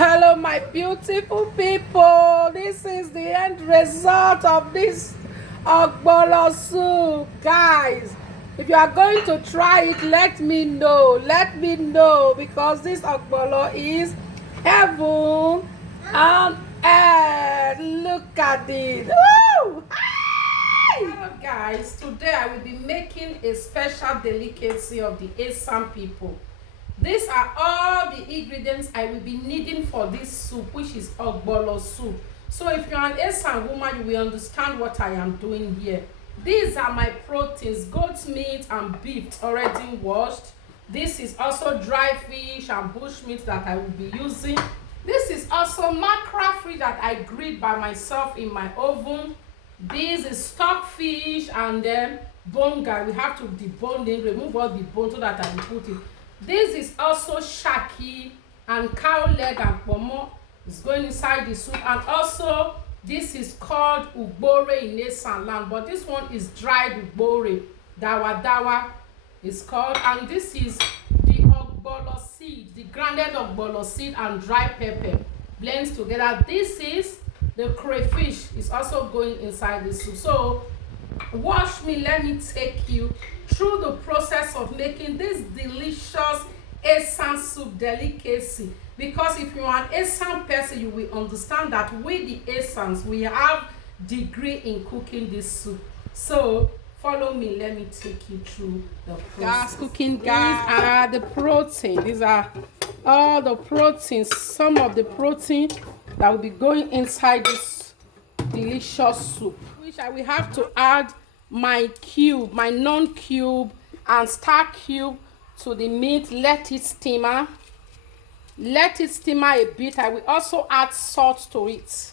Hello, my beautiful people. This is the end result of this ogbolo soup, guys. If you are going to try it, let me know. Let me know, because this ogbolo is heaven on earth. Look at it. Woo! Hello, guys. Today I will be making a special delicacy of the Esan people. These are all the ingredients I will be needing for this soup, which is ogbolo soup. So if you're an Esan woman, you will understand what I am doing here. These are my proteins: goat meat and beef already washed. This is also dry fish and bush meat that I will be using. This is also mackerel free that I grilled by myself in my oven. This is stock fish, and then bone guy. We have to debone it, remove all the bone so that I will put it. This is also shaki and cow leg and pomo. It's going inside the soup. And also this is called ogbolo in Esan land, but this one is dried ogbolo. Dawa is called. And this is the ogbolo seed, the grounded ogbolo seed and dry pepper blends together. This is the crayfish, is also going inside the soup. So watch me, let me take you through the process of making this delicious Esan soup delicacy. Because if you are an Esan person, you will understand that we the Esans, we have degree in cooking this soup. So follow me, let me take you through the process. Cooking gas. These are the protein. These are all the proteins, some of the protein that will be going inside this delicious soup, which I will have to add my cube, my non-cube and star cube to the meat. Let it simmer a bit. I will also add salt to it.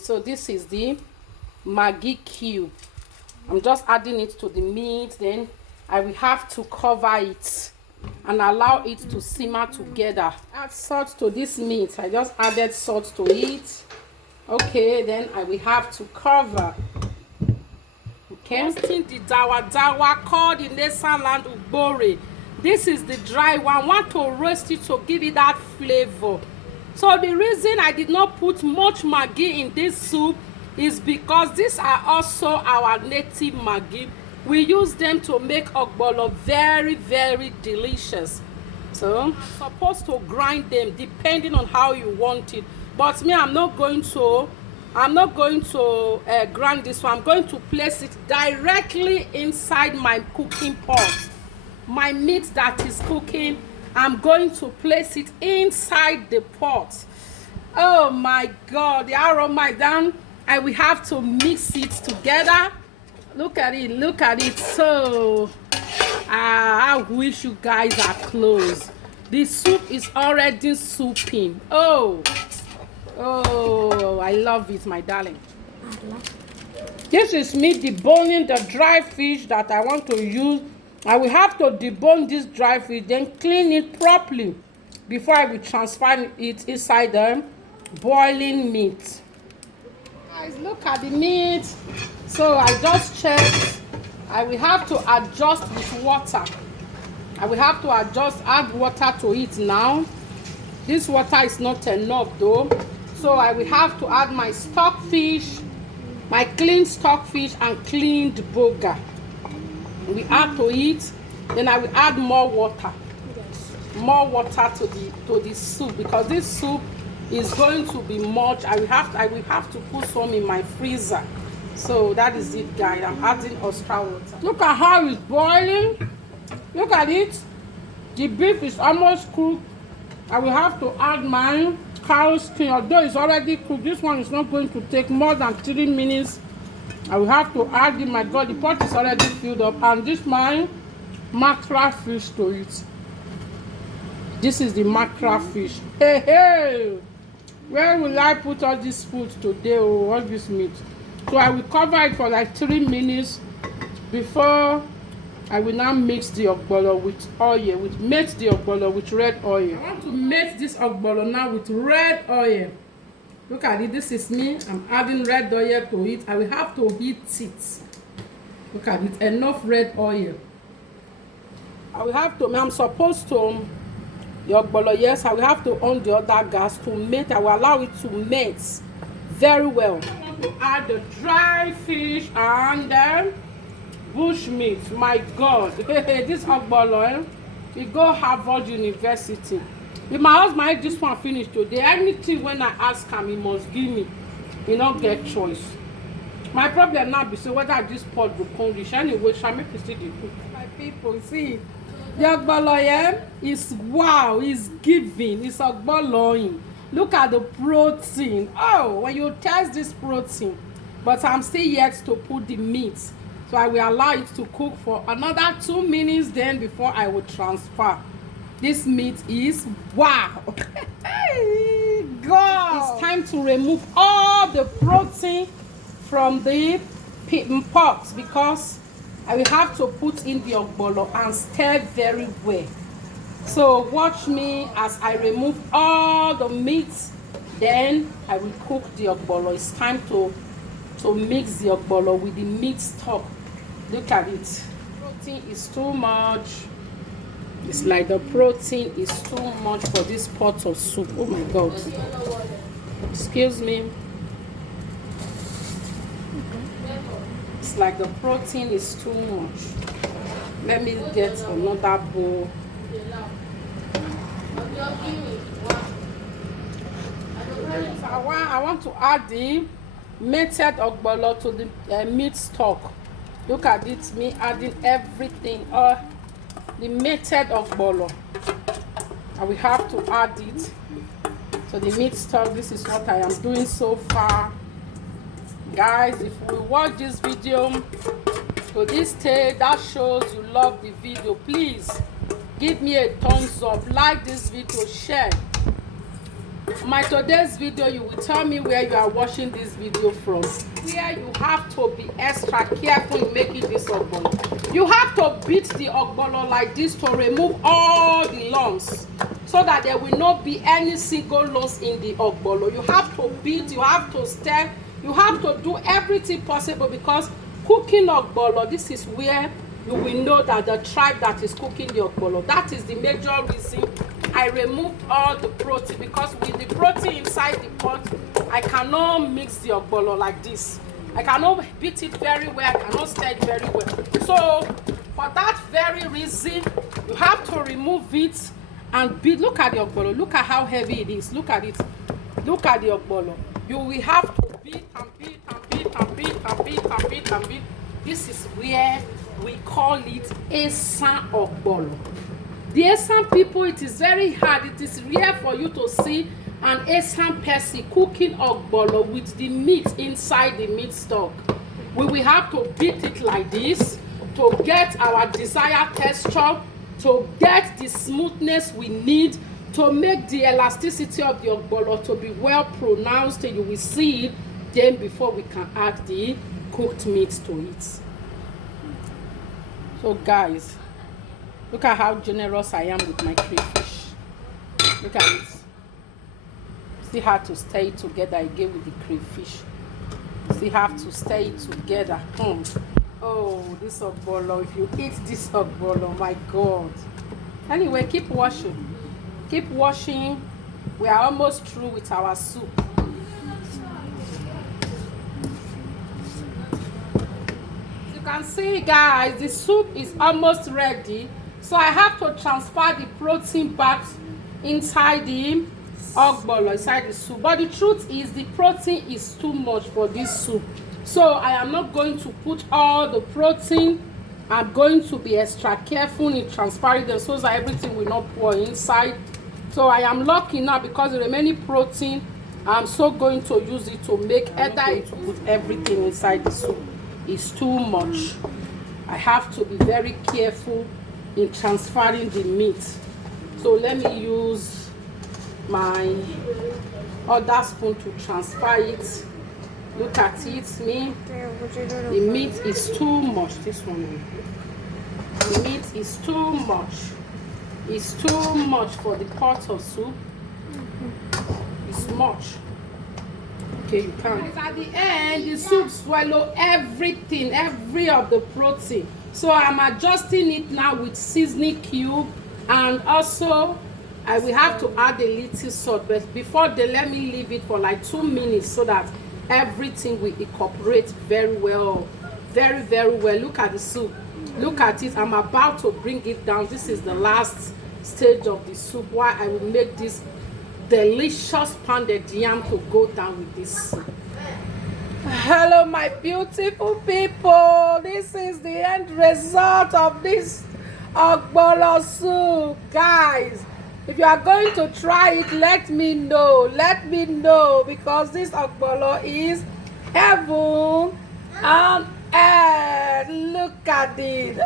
So this is the Maggi cube. I'm just adding it to the meat. Then I will have to cover it and allow it to simmer together. Add salt to this meat. I just added salt to it. Okay, then I will have to cover. Okay, roasting the dawa called in Esan land ogbolo. This is the dry one. I want to roast it to give it that flavor. So the reason I did not put much Maggi in this soup is because these are also our native Maggi. We use them to make ogbolo very, very delicious. So I'm supposed to grind them depending on how you want it. But me, I'm not going to grind this one. I'm going to place it directly inside my cooking pot. My meat that is cooking, I'm going to place it inside the pot. Oh my God, the aroma is done. I will have to mix it together. Look at it. So I wish you guys are close. The soup is already souping. Oh, I love it, my darling. This is me deboning the dry fish that I want to use. I will have to debone this dry fish, then clean it properly before I will transfer it inside the boiling meat. Guys, look at the meat. So I just checked. I will have to adjust with water. Add water to it now. This water is not enough though. So I will have to add my stockfish, my cleaned stockfish and cleaned burger. We add to it. Then I will add more water. More water to the soup, because this soup is going to be much. I will have to put some in my freezer. So that is it, guys. I'm adding extra water. Look at how it's boiling. Look at it. The beef is almost cooked. I will have to add my cow skin. Although it's already cooked, this one is not going to take more than 3 minutes. I will have to add it. My God, the pot is already filled up. And this my mackerel fish to it. This is the mackerel fish. Hey, where will I put all this food today? Oh, all this meat. So I will cover it for like 3 minutes before I will now mix the ogbolo with oil. Mix the ogbolo with red oil. I want to mix this ogbolo now with red oil. Look at it. This is me. I'm adding red oil to it. I will have to heat it. Look at it. Enough red oil. I'm supposed to the ogbolo. Yes, I will have to on the other gas to melt. I will allow it to melt very well. Add the dry fish and the bush meat. My God, this ogbolo, we go Harvard University. If my husband eat this one finish today, anything when I ask him, he must give me. He not get choice. My problem now be say whether this pot go come reach. Anyway, shall make you see the cook. My people, see, the ogbolo is wow, is giving, it's ogboloing. Look at the protein. Oh, when you test this protein, but I'm still yet to put the meat. So I will allow it to cook for another 2 minutes then before I will transfer. This meat is wow. God. It's time to remove all the protein from the pots because I will have to put in the ogbolo and stir very well. So watch me as I remove all the meat, then I will cook the ogbolo. It's time to mix the ogbolo with the meat stock. Look at it. Protein is too much. It's like the protein is too much for this pot of soup. Oh my God. Excuse me. It's like the protein is too much. Let me get another bowl. I want to add the melted ogbolo to the meat stock. Look at it, me adding everything. The melted ogbolo. I will have to add it to the meat stock. This is what I am doing so far. Guys, if you watch this video to this stage, that shows you love the video. Please give me a thumbs up, like this video, share. My today's video, you will tell me where you are watching this video from. Here you have to be extra careful in making this ogbolo. You have to beat the ogbolo like this to remove all the lumps so that there will not be any single lumps in the ogbolo. You have to beat, you have to stir, you have to do everything possible because cooking ogbolo, this is where you will know that the tribe that is cooking the ogbolo. That is the major reason I removed all the protein, because with the protein inside the pot, I cannot mix the ogbolo like this. I cannot beat it very well, I cannot stir it very well. So for that very reason, you have to remove it and beat. Look at the ogbolo, look at how heavy it is. Look at it. Look at the ogbolo. You will have to beat and beat and beat and beat and beat and beat and beat. This is where we call it Esan ogbolo. The Esan people, it is very hard. It is rare for you to see an Esan person cooking ogbolo with the meat inside the meat stock. We will have to beat it like this to get our desired texture, to get the smoothness we need, to make the elasticity of the ogbolo to be well pronounced. You will see it then before we can add the cooked meat to it. So guys, look at how generous I am with my crayfish. Look at it. See how to stir it together again with the crayfish. See how to stir it together. Oh, this ogbolo, if you eat this ogbolo, my God. Anyway, keep washing. Keep washing. We are almost through with our soup. You can see, guys, the soup is almost ready. So I have to transfer the protein back inside the ogbolo, inside the soup. But the truth is the protein is too much for this soup. So I am not going to put all the protein. I'm going to be extra careful in transferring them so that everything will not pour inside. So I am lucky now because the remaining protein, I'm so going to use it to make either to put everything inside the soup. It's too much. I have to be very careful in transferring the meat. So let me use my other spoon to transfer it. Look at it, me. The meat is too much. This one. The meat is too much. It's too much for the pot of soup. It's much. Okay, you can. At the end, the soup swallow everything, every of the protein. So I'm adjusting it now with seasoning cube and also I will have to add a little salt, but before then, let me leave it for like 2 minutes so that everything will incorporate very well. Very, very well. Look at the soup. Look at it. I'm about to bring it down. This is the last stage of the soup, why I will make this delicious pounded yam to go down with this soup. Hello my beautiful people, this is the end result of this ogbolo soup. Guys, if you are going to try it, let me know, because this ogbolo is heaven on earth. Look at it.